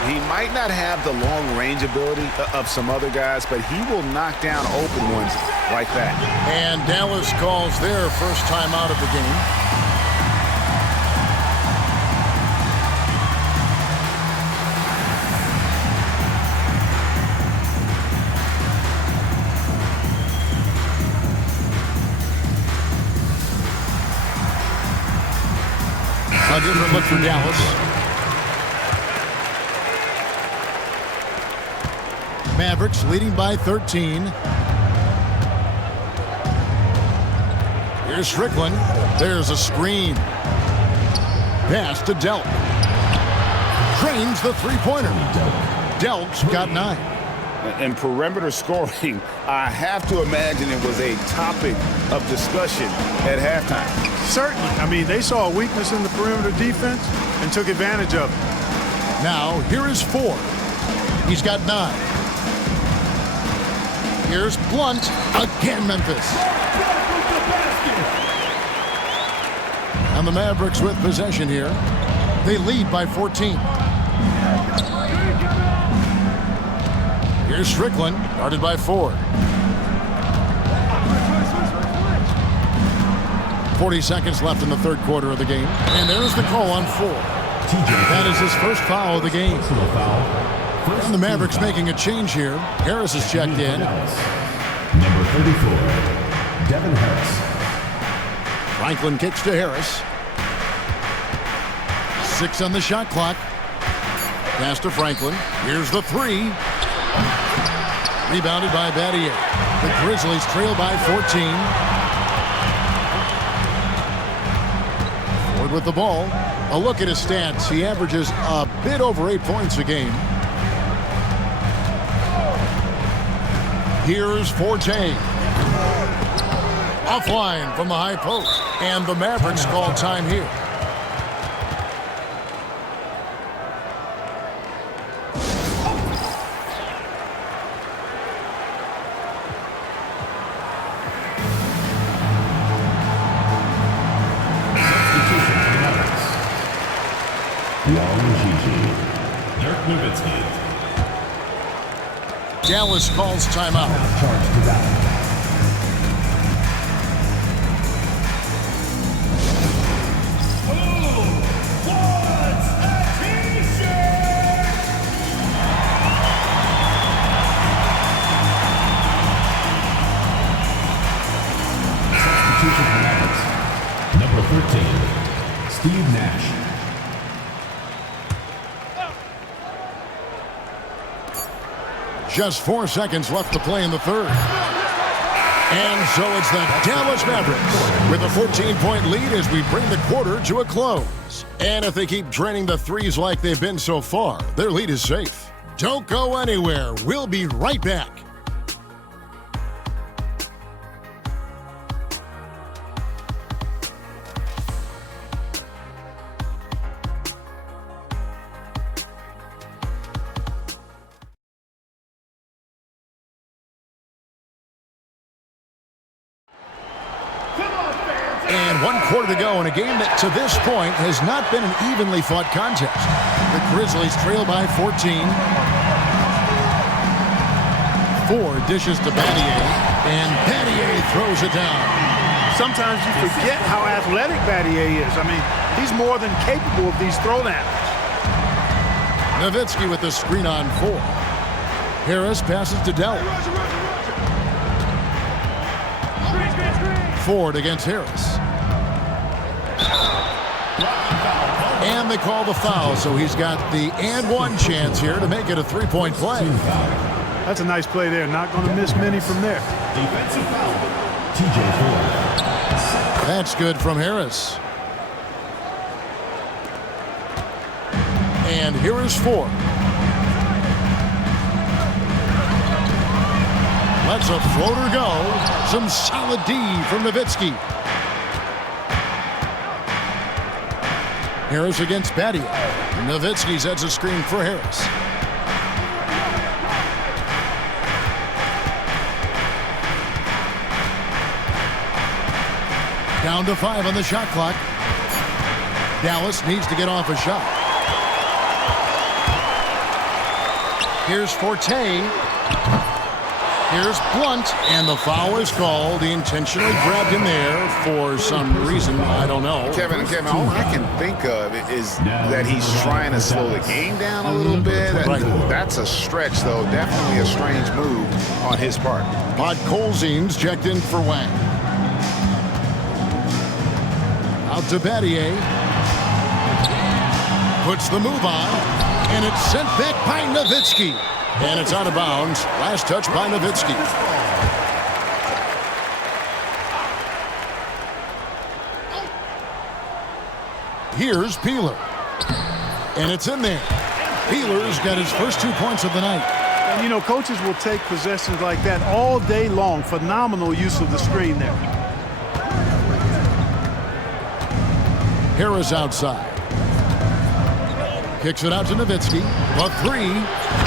He might not have the long-range ability of some other guys, but he will knock down open ones like that. And Dallas calls their first time out of the game. A different look for Dallas. Mavericks leading by 13. Here's Strickland. There's a screen. Pass to Delk. Drains the three-pointer. Delk's got 9. And perimeter scoring, I have to imagine it was a topic of discussion at halftime. Certainly. I mean, they saw a weakness in the perimeter defense and took advantage of it. Now, here is Ford. He's got 9. Here's Blunt. Again, Memphis. And the Mavericks with possession here. They lead by 14. Here's Strickland, guarded by Ford. 40 seconds left in the third quarter of the game. And there's the call on Ford. That is his first foul of the game. And the Mavericks making a change here. Harris is checked in. Number 34, Devin Harris. Franklin kicks to Harris. 6 on the shot clock. Pass to Franklin. Here's the three. Rebounded by Battier. The Grizzlies trail by 14. Ford with the ball. A look at his stats. He averages a bit over 8 points a game. Here's Forte. Offline from the high post. And the Mavericks call time here. Dallas calls timeout. Substitution for Mavericks. Number 13, Steve Nash. Just 4 seconds left to play in the third. And so it's the Dallas Mavericks with a 14-point lead as we bring the quarter to a close. And if they keep draining the threes like they've been so far, their lead is safe. Don't go anywhere. We'll be right back. And 1 quarter to go in a game that to this point has not been an evenly fought contest. The Grizzlies trail by 14. Ford dishes to Battier, and Battier throws it down. Sometimes you forget how athletic Battier is. I mean, he's more than capable of these throwdowns. Nowitzki with the screen on Ford. Harris passes to Delp. Ford against Harris. And they call the foul, so he's got the and one chance here to make it a three-point play. That's a nice play there. Not going to miss many from there. Defensive foul, TJ Ford. That's good from Harris. And here is Ford. Lets a floater go. Some solid D from Nowitzki. Harris against Battier. Nowitzki sets a screen for Harris. Down to 5 on the shot clock. Dallas needs to get off a shot. Here's Forte. Here's Blunt, and the foul is called. He intentionally grabbed him there for some reason. I don't know. Kevin, all I can think of is that he's trying to slow the game down a little bit. Right. That's a stretch, though. Definitely a strange move on his part. Podkolzin's checked in for Wang. Out to Battier. Puts the move on, and it's sent back by Nowitzki. And it's out of bounds. Last touch by Nowitzki. Here's Peeler. And it's in there. Peeler's got his first 2 points of the night. And, you know, coaches will take possessions like that all day long. Phenomenal use of the screen there. Harris outside. Kicks it out to Nowitzki. A three.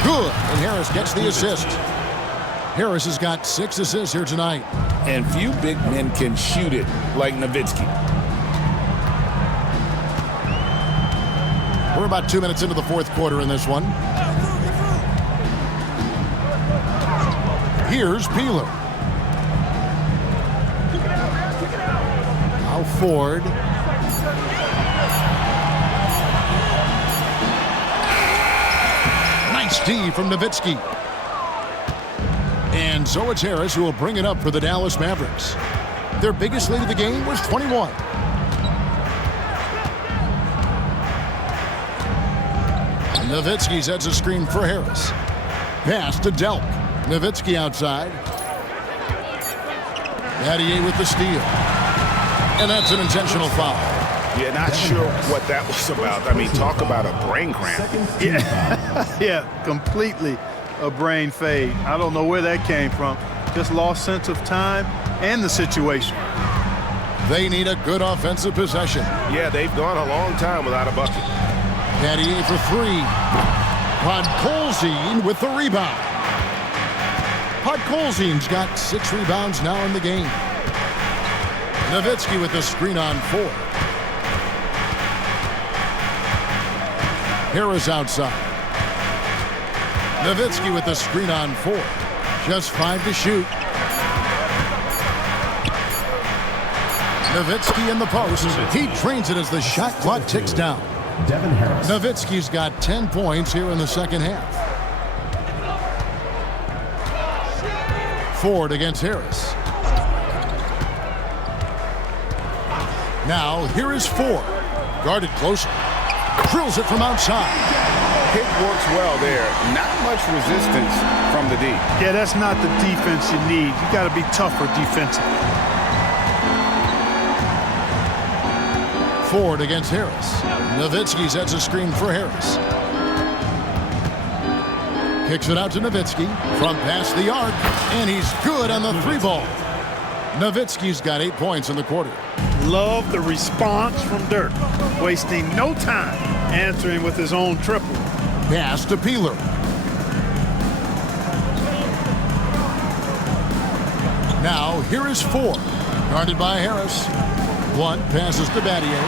Good. And Harris gets the assist. Harris has got 6 assists here tonight. And few big men can shoot it like Nowitzki. We're about 2 minutes into the fourth quarter in this one. Here's Peeler. Now Ford. Nice D from Nowitzki. And so it's Harris who will bring it up for the Dallas Mavericks. Their biggest lead of the game was 21. Nowitzki sets a screen for Harris. Pass to Delp. Nowitzki outside. Battier with the steal. And that's an intentional foul. Yeah, not sure what that was about. I mean, talk about a brain cramp. Yeah, completely a brain fade. I don't know where that came from. Just lost sense of time and the situation. They need a good offensive possession. Yeah, they've gone a long time without a bucket. Battier for 3. Podkolzin with the rebound. Podkolzin's got 6 rebounds now in the game. Nowitzki with the screen on 4. Harris outside. Nowitzki with the screen on 4. Just 5 to shoot. Nowitzki in the post. He trains it as the shot clock ticks down. Devin Harris. Nowitzki's got 10 points here in the second half. Ford against Harris. Now here is Ford. Guarded closer. Drills it from outside. Pick works well there. Not much resistance from the D. Yeah, that's not the defense you need. You got to be tougher defensively. Ford against Harris. Nowitzki sets a screen for Harris. Kicks it out to Nowitzki from past the arc, and he's good on the 3 ball. Nowitzki's got 8 points in the quarter. Love the response from Dirk. Wasting no time answering with his own triple. Pass to Peeler. Now here is Ford. Guarded by Harris. Blunt passes to Battier.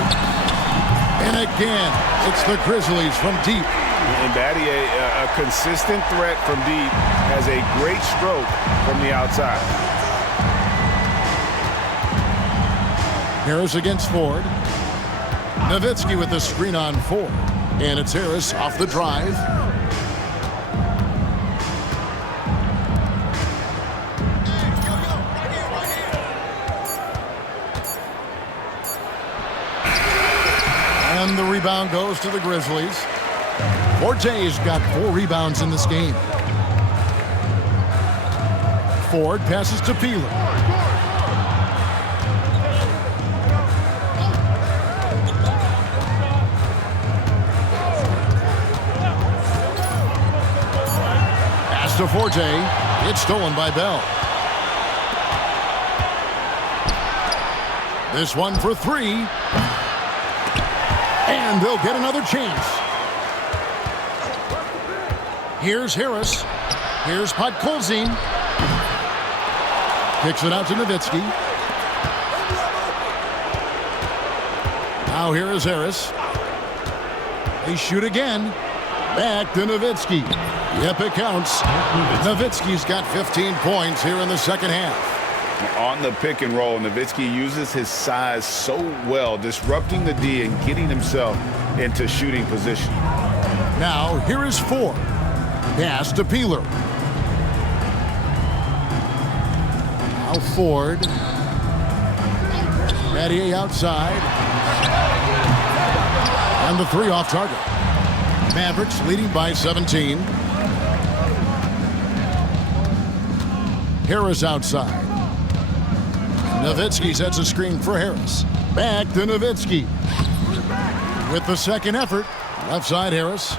And again, it's the Grizzlies from deep. And Battier, a consistent threat from deep, has a great stroke from the outside. Harris against Ford. Nowitzki with the screen on Ford. And it's Harris off the drive. And the rebound goes to the Grizzlies. Forte's got 4 rebounds in this game. Ford passes to Peeler. Pass to Forte. It's stolen by Bell. This one for 3. And they'll get another chance. Here's Harris. Here's Podkolzin. Kicks it out to Nowitzki. Now here is Harris. They shoot again. Back to Nowitzki. Yep, it counts. Nowitzki's got 15 points here in the second half. On the pick and roll, Nowitzki uses his size so well, disrupting the D and getting himself into shooting position. Now, here is Ford. Pass to Peeler. Now Ford. Battier outside. And the 3 off target. Mavericks leading by 17. Harris outside. Nowitzki sets a screen for Harris. Back to Nowitzki. With the second effort. Left side Harris.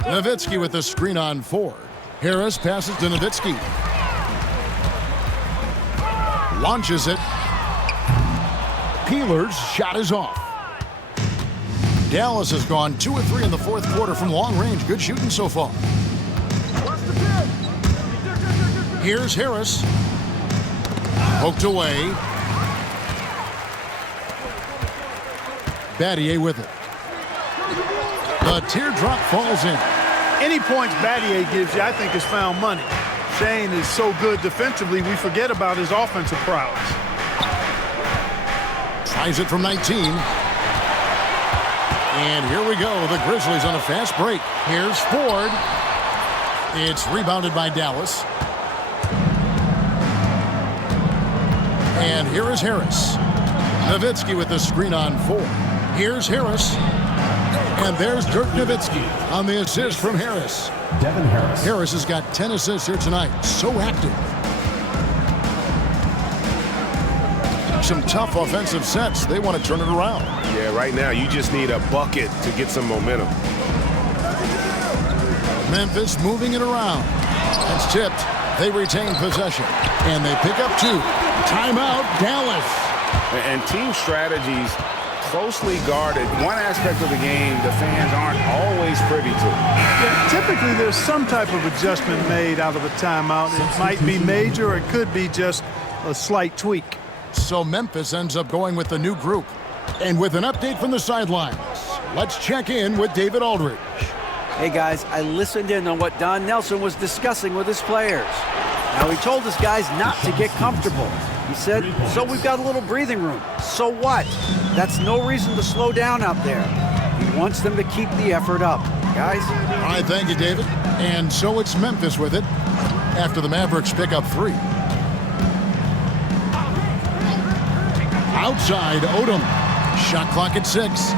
Nowitzki with the screen on Ford. Harris passes to Nowitzki. Launches it. Peeler's shot is off. Dallas has gone 2 of 3 in the fourth quarter from long range. Good shooting so far. Here's Harris. Poked away. Battier with it. The teardrop falls in. Any points Battier gives you, I think, is found money. Shane is so good defensively, we forget about his offensive prowess. Tries it from 19. And here we go. The Grizzlies on a fast break. Here's Ford. It's rebounded by Dallas. And here is Harris. Nowitzki with the screen on Ford. Here's Harris. And there's Dirk Nowitzki on the assist from Harris. Devin Harris. Harris has got 10 assists here tonight. So active. Some tough offensive sets. They want to turn it around. Yeah, right now you just need a bucket to get some momentum. Memphis moving it around. It's tipped. They retain possession. And they pick up 2. Timeout, Dallas. And team strategies closely guarded. One aspect of the game the fans aren't always privy to. Yeah, typically there's some type of adjustment made out of a timeout. It might be major or it could be just a slight tweak. So Memphis ends up going with the new group. And with an update from the sidelines, let's check in with David Aldridge. Hey guys, I listened in on what Don Nelson was discussing with his players. Now he told his guys not to get comfortable. He said, so we've got a little breathing room. So what? That's no reason to slow down out there. He wants them to keep the effort up. Guys? All right, thank you, David. And so it's Memphis with it after the Mavericks pick up 3. Outside, Odom. Shot clock at 6.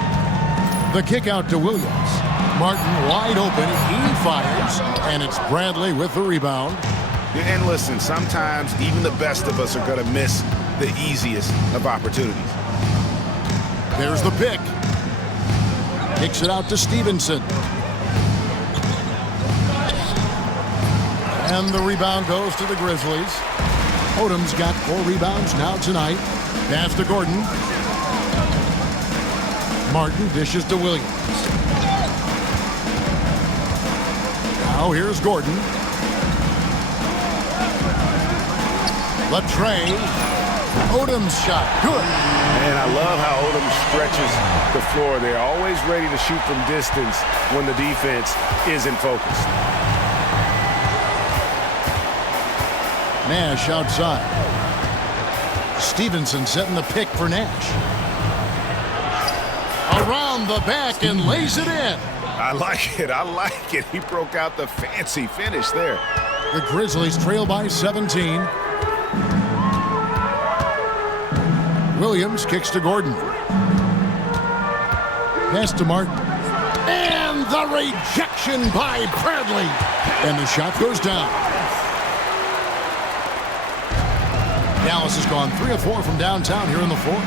The kick out to Williams. Martin wide open. He fires. And it's Bradley with the rebound. And listen, sometimes even the best of us are going to miss the easiest of opportunities. There's the pick. Kicks it out to Stevenson. And the rebound goes to the Grizzlies. Odom's got 4 rebounds now tonight. Pass to Gordon. Martin dishes to Williams. Now here's Gordon. The tray. Odom's shot. Good. And I love how Odom stretches the floor. They're always ready to shoot from distance when the defense isn't focused. Nash outside. Stevenson setting the pick for Nash. Around the back and lays it in. I like it. I like it. He broke out the fancy finish there. The Grizzlies trail by 17. Williams kicks to Gordon. Pass to Martin. And the rejection by Bradley. And the shot goes down. Dallas has gone 3 of 4 from downtown here in the fourth.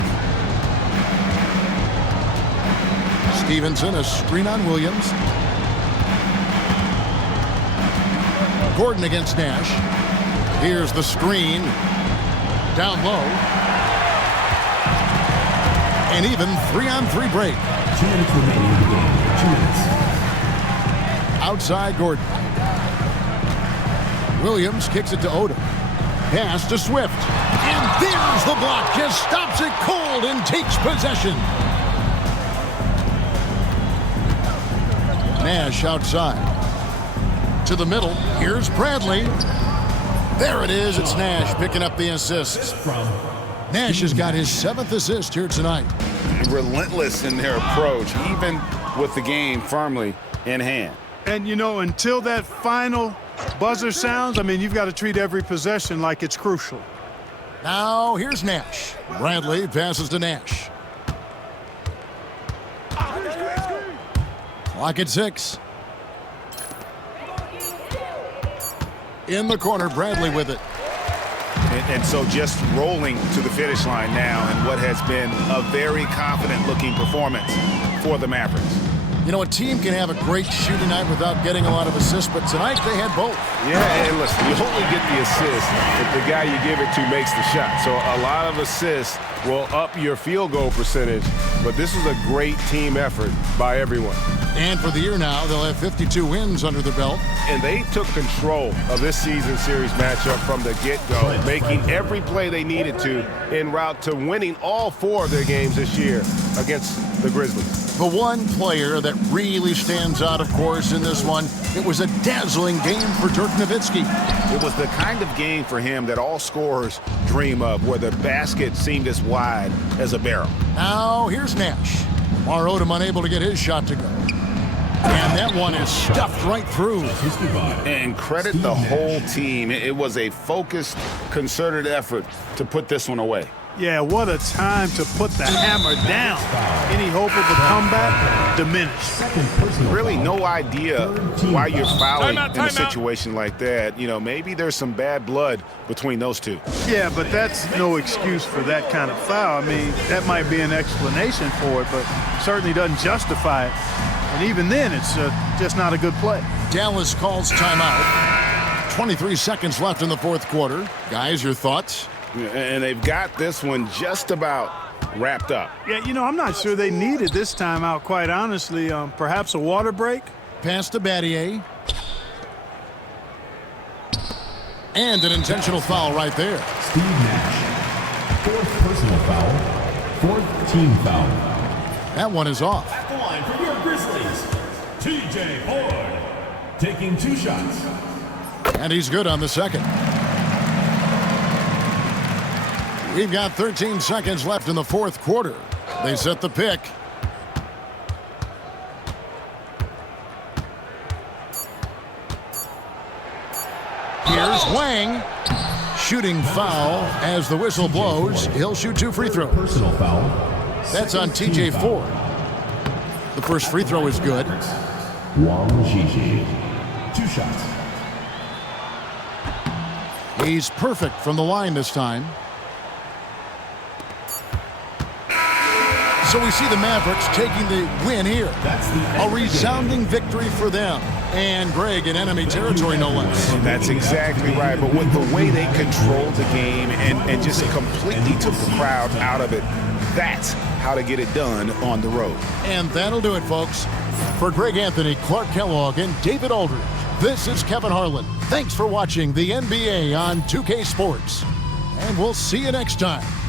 Stevenson, a screen on Williams. Gordon against Nash. Here's the screen. Down low. And even 3-on-3 break. 2 minutes remaining in the game. 2 minutes. Outside Gordon. Williams kicks it to Odom. Pass to Swift. And there's the block. Just stops it cold and takes possession. Nash outside. To the middle. Here's Bradley. There it is. It's Nash picking up the assist. Nash has got his 7th assist here tonight. Relentless in their approach, even with the game firmly in hand. And, you know, until that final buzzer sounds, I mean, you've got to treat every possession like it's crucial. Now, here's Nash. Bradley passes to Nash. Clock at 6. In the corner, Bradley with it. And so just rolling to the finish line now in what has been a very confident-looking performance for the Mavericks. You know, a team can have a great shooting night without getting a lot of assists, but tonight they had both. Yeah, and listen, you only get the assist if the guy you give it to makes the shot. So a lot of assists will up your field goal percentage, but this is a great team effort by everyone. And for the year now, they'll have 52 wins under their belt. And they took control of this season series matchup from the get-go, making every play they needed to en route to winning all 4 of their games this year against the Grizzlies. The one player that really stands out, of course, in this one, it was a dazzling game for Dirk Nowitzki. It was the kind of game for him that all scorers dream of, where the basket seemed as wide as a barrel. Now, here's Nash. Lamar Odom unable to get his shot to go. And that one is stuffed right through. And credit the whole team. It was a focused, concerted effort to put this one away. Yeah, what a time to put the hammer down. Any hope of a comeback diminished. Really no idea why you're fouling in a situation like that. You know, maybe there's some bad blood between those two. Yeah, but that's no excuse for that kind of foul. I mean, that might be an explanation for it, but certainly doesn't justify it. And even then, it's just not a good play. Dallas calls timeout. 23 seconds left in the fourth quarter. Guys, your thoughts? And they've got this one just about wrapped up. Yeah, you know, I'm not sure they needed this timeout, quite honestly. Perhaps a water break? Pass to Battier. And an intentional foul right there. Steve Nash. 4th personal foul. 4th team foul. That one is off. At the line for your Grizzlies, TJ Ford, taking 2 shots. And he's good on the second. We've got 13 seconds left in the fourth quarter. They set the pick. Here's Wang. Shooting foul as the whistle blows. He'll shoot 2 free throws. Personal foul. That's on TJ Ford. The first free throw is good. Wang Gigi. 2 shots. He's perfect from the line this time. So we see the Mavericks taking the win here. A resounding victory for them. And Greg in enemy territory, no less. That's exactly right. But with the way they controlled the game and just completely took the crowd out of it, that's how to get it done on the road. And that'll do it, folks. For Greg Anthony, Clark Kellogg, and David Aldridge, this is Kevin Harlan. Thanks for watching the NBA on 2K Sports. and we'll see you next time.